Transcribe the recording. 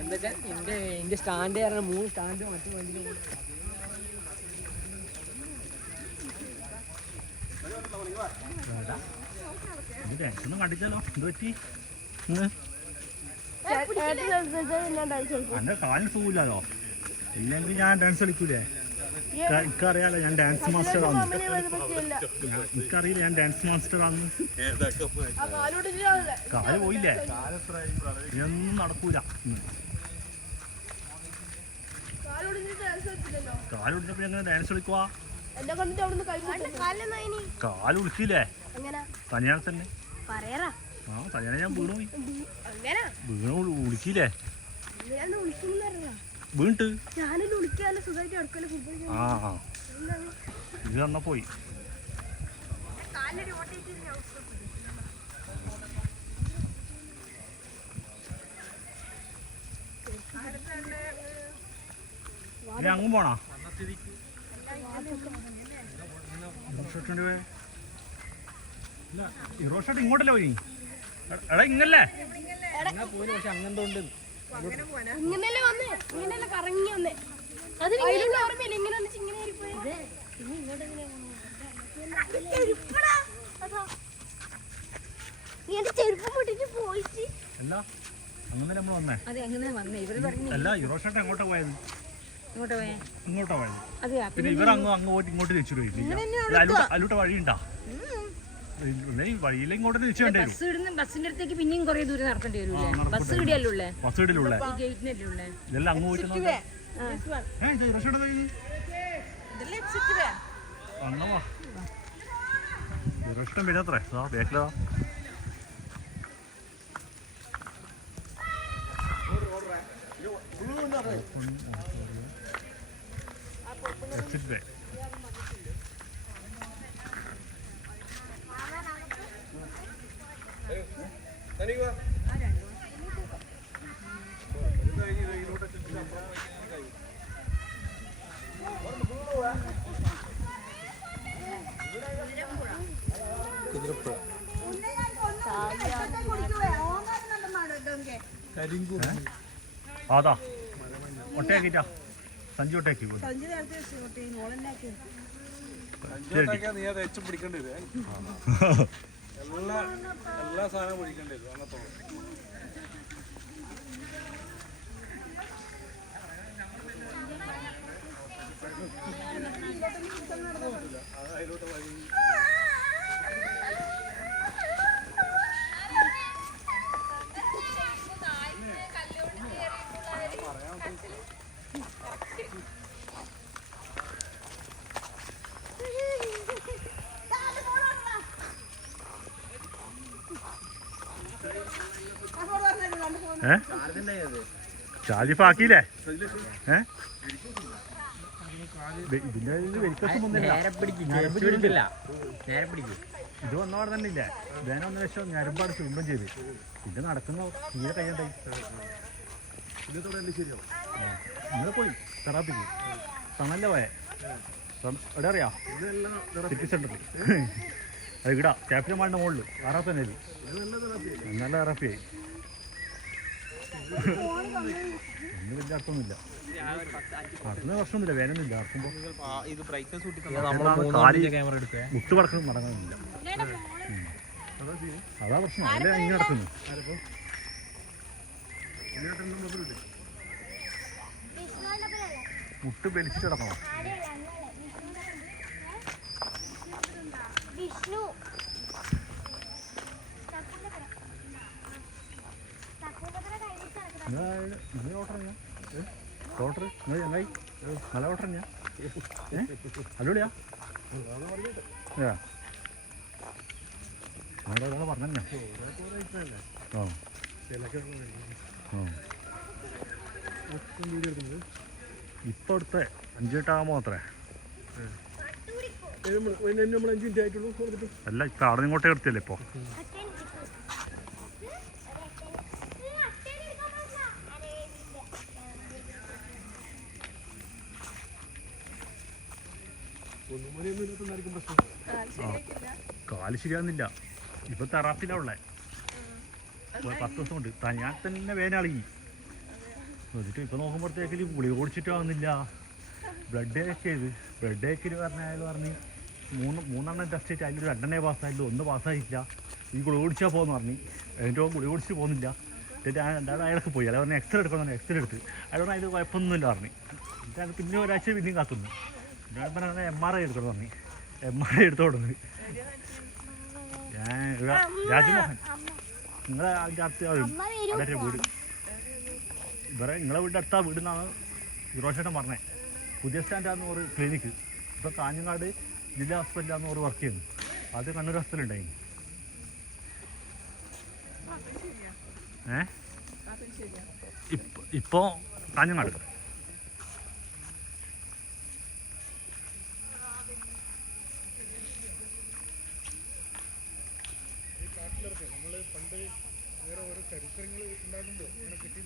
എന്താ എന്റെ സ്റ്റാൻഡ് കാരണം 3 സ്റ്റാൻഡ് മറ്റു വണ്ടി ടെൻഷനും കണ്ടിച്ചല്ലോ എന്ത് പറ്റി എന്റെ കാലിന് സുഖമില്ലാതോ ഇല്ലെങ്കിൽ ഞാൻ ഡാൻസ് കളിക്കൂലേ എനിക്കറിയാലോ ഞാൻ ഡാൻസ് മാസ്റ്റർ ആണ് എനിക്കറിയില്ല ഞാൻ ഡാൻസ് മാസ്റ്റർ ആണ് കാല് പോയില്ലേ ഇതൊന്നും നടക്കൂല കാലൊടിച്ചപ്പോ എങ്ങനെ ഡാൻസ് കളിക്കുവാ കാല് ഉളിക്കില്ലേ തനിയാൽ തന്നെ ആ തനിയാനെ ഞാൻ വീണു പോയി വീണു ഉളിക്കില്ലേ വീണിട്ട് ആ ഇത് തന്നാ പോയി ഇനി അങ്ങും പോണോ ഷർട്ട് ഇങ്ങോട്ടല്ലേ പോയി എടാ ഇങ്ങല്ലേ പോയി പക്ഷെ അങ്ങനത്തെ ഇങ്ങനല്ലേ വന്നേ ഇങ്ങനല്ലേ കറങ്ങി വന്നേ അത് ഓർമ്മയില്ല ഇങ്ങനെ വന്നിട്ട് ഇങ്ങനെ ചെരുപ്പ് പൊട്ടിട്ട് പോയിട്ട് അല്ല അങ്ങനെ നമ്മൾ വന്നേ അല്ല യൂറോ ഷർട്ട് എങ്ങോട്ടാ പോയത് ഇങ്ങോട്ടാ പോയത് പിന്നെ ഇവർ അങ്ങ് പോയിട്ട് ഇങ്ങോട്ട് തിരിച്ചു പോയില്ല അല്ലൂട്ട വഴിയുണ്ടാ വഴിയിലെ ഇങ്ങോട്ട് തിരിച്ചു വേണ്ടി വരും ബസ്സിന്റെ അടുത്തേക്ക് പിന്നെയും കുറെ ദൂരം നടക്കേണ്ടി വരും ബസ് ഇടിയല്ലേ ബസ് ഇടയിലുള്ള ഇതെല്ലാം അങ്ങ് പോയിട്ട് ഇഷ്ടം വരാത്രേ ബേക്കിലാ എക്സിറ്റ് ബേ അതാ ഒട്ടയാക്കിട്ടാ സഞ്ചി ഒട്ടയാക്കി പിടിക്കേണ്ടി വരും എല്ലാ സാധനവും പിടിക്കേണ്ടി വരും അങ്ങനത്തെ അതിലോട്ട് വഴി ഷാജിഫ് ആക്കിയില്ലേ ഇതിന്റെ ഇത് വന്നപാടെ തന്നെ ഇല്ലേ വേന 1 ലക്ഷം ഞരമ്പാട് ചുംബം ചെയ്ത് പിന്നെ നടക്കുന്ന തീരെ കഴിയണ്ടായി നിങ്ങൾ പോയി തെറാപ്പിക്ക് തണല്ലേ പോയെ എവിടെ അറിയാം സിറ്റി സെന്ററിൽ അത് ഇടാ ക്യാപ്റ്റൻ മാളിന്റെ മുകളിൽ ആറാത്ത തന്നെ നല്ല തെറാപ്പിയായി ഒന്നും വലിയ അർത്ഥമൊന്നുമില്ല നടക്കുന്ന പ്രശ്നമൊന്നുമില്ല വേനൊന്നുമില്ല നടക്കുമ്പോൾ മുട്ട് പടക്കണം നടക്കുന്നില്ല അതാ പ്രശ്നം അല്ലേ ഇങ്ങനെ നടക്കുന്നു മുട്ട് വലിച്ചിട്ട് കിടക്കണം ഓർഡർ ചങ്ങായി നല്ല ഓർഡർ ഞാൻ അടിപൊളിയാ ഒരാളെ പറഞ്ഞ ഇപ്പൊ അടുത്ത 5 മിനിറ്റ് ആകുമ്പോ അത്രേ അല്ല ഇപ്പൊ അവിടെ നിന്ന് ഇങ്ങോട്ടേ എടുത്തില്ലേ ഇപ്പൊ കാല് ശരിയാകുന്നില്ല ഇപ്പൊ തെറാപ്പിയിലാ ഉള്ളേ 10 ദിവസം കൊണ്ട് ഞാൻ തന്നെ വേനളകി എന്നിട്ട് ഇപ്പോൾ നോക്കുമ്പോഴത്തേക്കിൽ ഗുളിക കുടിച്ചിട്ടാവുന്നില്ല. ബ്ലഡ് ചെക്ക് ചെയ്ത് ബ്ലഡ് ചെക്കിൽ പറഞ്ഞ് മൂന്നെണ്ണം ടെസ്റ്റ് ചെയ്തിട്ട് അതിലൊരു 2 പാസ്സായില്ല, 1 പാസ്സായിട്ടില്ല. ഈ ഗുളിക കുടിച്ചാൽ പോകുമെന്ന് പറഞ്ഞ്. അതിൻ്റെ ഗുളിക കുടിച്ചിട്ട് പോകുന്നില്ല. എന്നിട്ട് രണ്ടാമത് അയാൾക്ക് പോയി. അയാൾ പറഞ്ഞ് എക്സ്റേ എടുക്കണം, എക്സ്റേ എടുത്ത് അയാൾ പറഞ്ഞാൽ അതിൽ കുഴപ്പമൊന്നുമില്ല പറഞ്ഞു. എന്നിട്ട് പിന്നെ ഒരാഴ്ച പിന്നെയും കാത്തുന്നു. ഞാൻ പറഞ്ഞാൽ MRI എടുക്കണം പറഞ്ഞു. MRI എടുത്തു കൊടുന്ന് ഞാൻ രാജ്മോഹൻ നിങ്ങളെ അതിൻ്റെ അടുത്ത് അവിടെ വീട് നിങ്ങളെ വീടിൻ്റെ അടുത്താ വീടെന്നാണ് ഇറോഷേട്ടൻ പറഞ്ഞത്. പുതിയ സ്റ്റാൻഡാന്ന് ഒരു ക്ലിനിക്ക് ഇപ്പോൾ കാഞ്ഞങ്ങാട് ജില്ലാ ഹോസ്പിറ്റലാന്ന് ഒരു വർക്ക് ചെയ്യുന്നു. അത് കണ്ണൂർ ഹോസ്പിറ്റലുണ്ടായി. ഇപ്പോൾ കാഞ്ഞങ്ങാട് നമ്മൾ പണ്ട് വേറെ ഓരോ ചരിത്രങ്ങൾ ഉണ്ടാകുമ്പോൾ അങ്ങനെ കിട്ടി